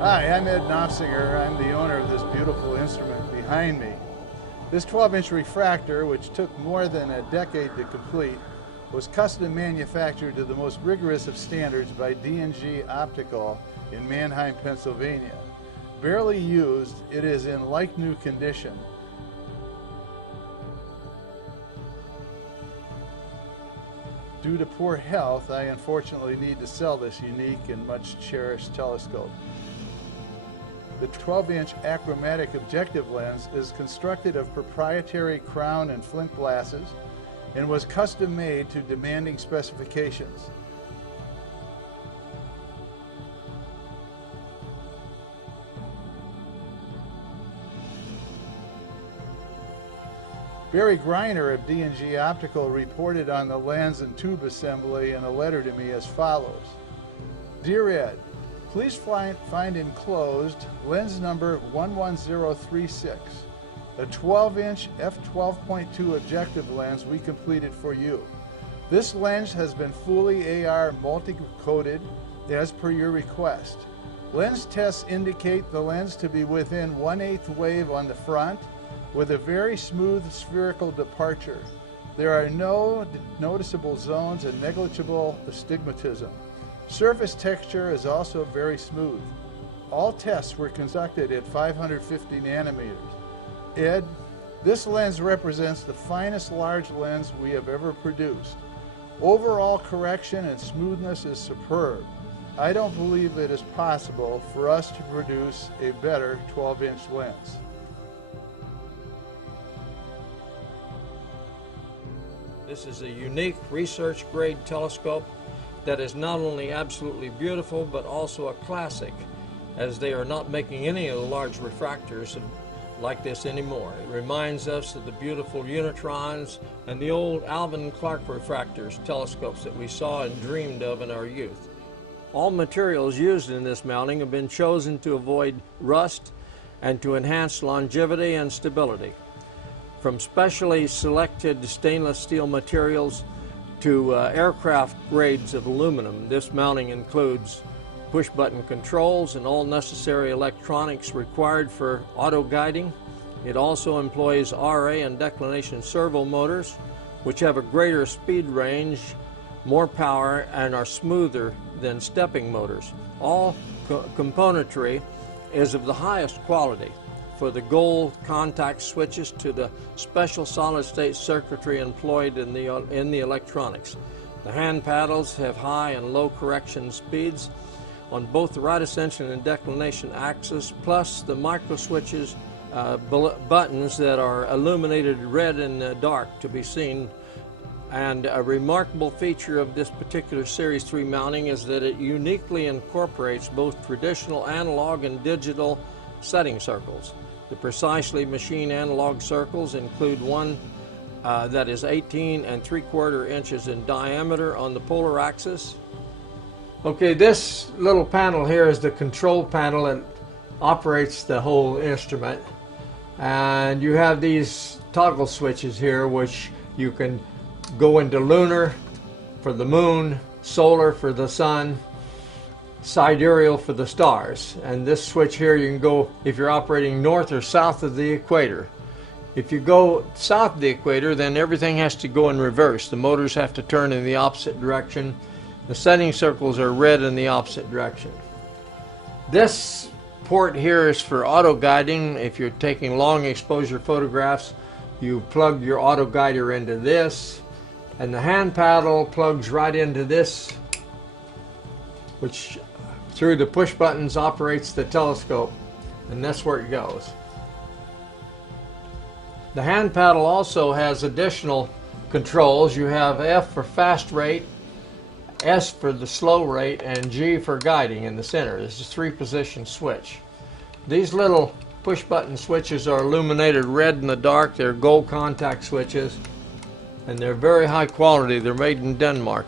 Hi, I'm Ed Knopfsinger. I'm the owner of this beautiful instrument behind me. This 12-inch refractor, which took more than a decade to complete, was custom manufactured to the most rigorous of standards by D&G Optical in Manheim, Pennsylvania. Barely used, it is in like-new condition. Due to poor health, I unfortunately need to sell this unique and much cherished telescope. The 12-inch achromatic objective lens is constructed of proprietary crown and flint glasses and was custom made to demanding specifications. Barry Greiner of D&G Optical reported on the lens and tube assembly in a letter to me as follows. Dear Ed, please find enclosed lens number 11036, a 12-inch f12.2 objective lens we completed for you. This lens has been fully AR multi-coated as per your request. Lens tests indicate the lens to be within 1/8 wave on the front, with a very smooth spherical departure. There are no noticeable zones and negligible astigmatism. Surface texture is also very smooth. All tests were conducted at 550 nanometers. Ed, this lens represents the finest large lens we have ever produced. Overall correction and smoothness is superb. I don't believe it is possible for us to produce a better 12-inch lens. This is a unique research-grade telescope that is not only absolutely beautiful, but also a classic, as they are not making any of the large refractors like this anymore. It reminds us of the beautiful Unitrons and the old Alvin Clark refractors, telescopes that we saw and dreamed of in our youth. All materials used in this mounting have been chosen to avoid rust and to enhance longevity and stability. From specially selected stainless steel materials to aircraft grades of aluminum, this mounting includes push-button controls and all necessary electronics required for auto-guiding. It also employs RA and declination servo motors, which have a greater speed range, more power, and are smoother than stepping motors. All componentry is of the highest quality, for the gold contact switches to the special solid-state circuitry employed in the electronics. The hand paddles have high and low correction speeds on both the right ascension and declination axis, plus the micro switches buttons that are illuminated red and dark to be seen. And a remarkable feature of this particular Series 3 mounting is that it uniquely incorporates both traditional analog and digital setting circles. The precisely machined analog circles include one that is 18 3/4 inches in diameter on the polar axis. Okay, this little panel here is the control panel that operates the whole instrument. And you have these toggle switches here, which you can go into lunar for the moon, solar for the sun, sidereal for the stars. And this switch here, you can go if you're operating north or south of the equator. If you go south of the equator, then everything has to go in reverse. The motors have to turn in the opposite direction. The setting circles are red in the opposite direction. This port here is for auto guiding. If you're taking long exposure photographs, you plug your auto guider into this, and the hand paddle plugs right into this, which through the push buttons operates the telescope, and that's where it goes. The hand paddle also has additional controls. You have F for fast rate, S for the slow rate, and G for guiding in the center. This is a 3-position switch. These little push button switches are illuminated red in the dark. They're gold contact switches, and they're very high quality. They're made in Denmark.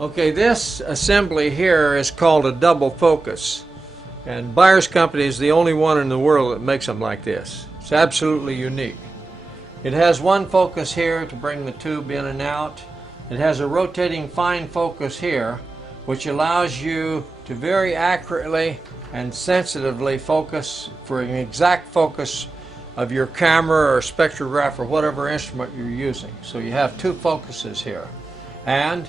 Okay, this assembly here is called a double focus, and Byers Company is the only one in the world that makes them like this. It's absolutely unique. It has one focus here to bring the tube in and out, It has a rotating fine focus here, which allows you to very accurately and sensitively focus for an exact focus of your camera or spectrograph or whatever instrument you're using. So you have two focuses here. And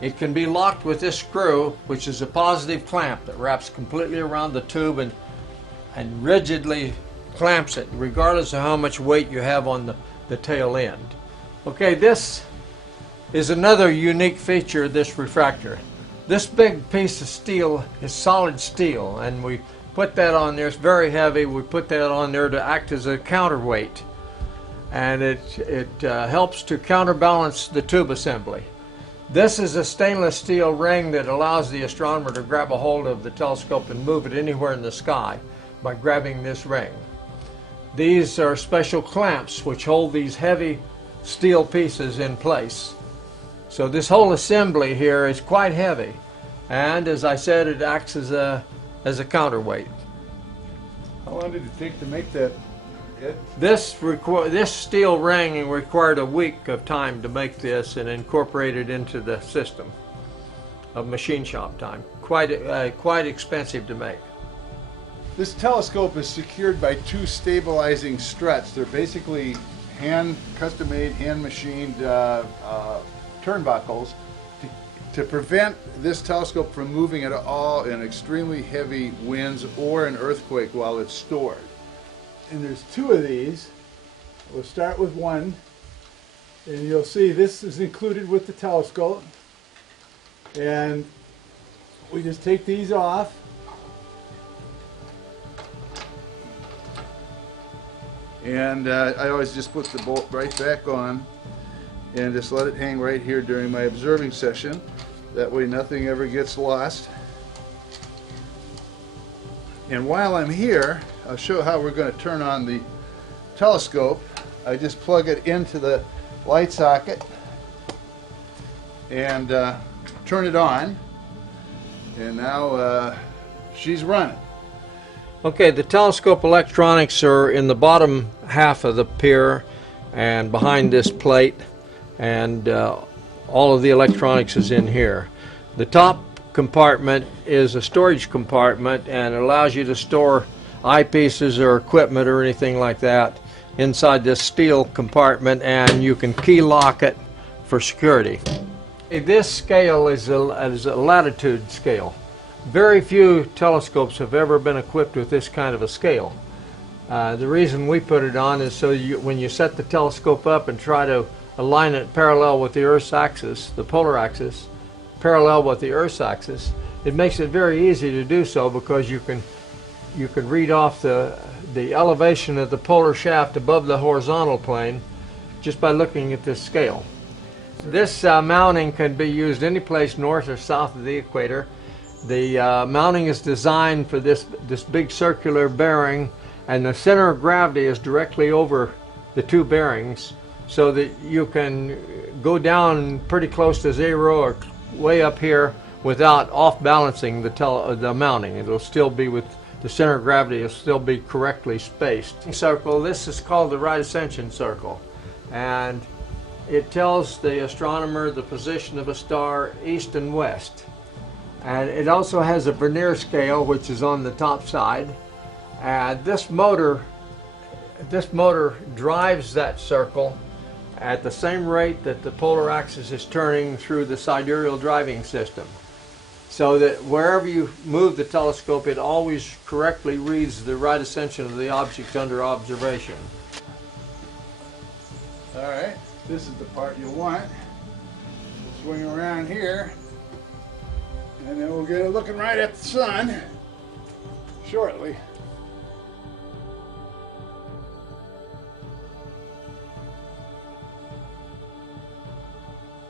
it can be locked with this screw, which is a positive clamp that wraps completely around the tube and rigidly clamps it, regardless of how much weight you have on the tail end. Okay, this is another unique feature of this refractor. This big piece of steel is solid steel, and we put that on there. It's very heavy. We put that on there to act as a counterweight, and it helps to counterbalance the tube assembly. This is a stainless steel ring that allows the astronomer to grab a hold of the telescope and move it anywhere in the sky by grabbing this ring. These are special clamps which hold these heavy steel pieces in place. So this whole assembly here is quite heavy, and as I said, it acts as a counterweight. How long did it take to make that? This steel ring required a week of time to make this and incorporate it into the system of machine shop time. Quite expensive to make. This telescope is secured by two stabilizing struts. They're basically custom-made, hand-machined turnbuckles to prevent this telescope from moving at all in extremely heavy winds or an earthquake while it's stored. And there's two of these. We'll start with one, and you'll see this is included with the telescope. And we just take these off. And I always just put the bolt right back on and just let it hang right here during my observing session. That way nothing ever gets lost. And while I'm here, I'll show how we're going to turn on the telescope. I just plug it into the light socket and turn it on. And now she's running. Okay, the telescope electronics are in the bottom half of the pier and behind this plate, and all of the electronics is in here. The top compartment is a storage compartment, and it allows you to store eyepieces or equipment or anything like that inside this steel compartment, and you can key lock it for security. This scale is a latitude scale. Very few telescopes have ever been equipped with this kind of a scale. The reason we put it on is so when you set the telescope up and try to align it parallel with the Earth's axis, the polar axis, parallel with the Earth's axis, it makes it very easy to do so, because you can read off the elevation of the polar shaft above the horizontal plane just by looking at this scale. This mounting can be used any place north or south of the equator. The mounting is designed for this big circular bearing, and the center of gravity is directly over the two bearings, so that you can go down pretty close to zero or way up here without off-balancing the mounting. It'll still be with the center of gravity, will still be correctly spaced. Circle. This is called the right ascension circle, and it tells the astronomer the position of a star east and west. And it also has a vernier scale, which is on the top side. And this motor drives that circle at the same rate that the polar axis is turning through the sidereal driving system, so that wherever you move the telescope, it always correctly reads the right ascension of the object under observation. All right, this is the part you want. Swing around here, and then we'll get it looking right at the sun shortly.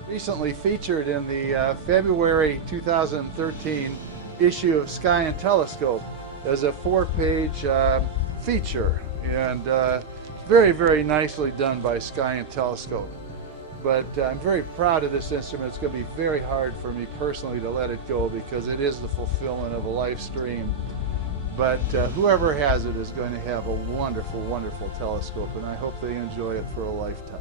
Recently featured in the February 2013 issue of Sky and Telescope as a 4-page feature, and very, very nicely done by Sky and Telescope. But I'm very proud of this instrument. It's going to be very hard for me personally to let it go, because it is the fulfillment of a life stream. But whoever has it is going to have a wonderful, wonderful telescope, and I hope they enjoy it for a lifetime.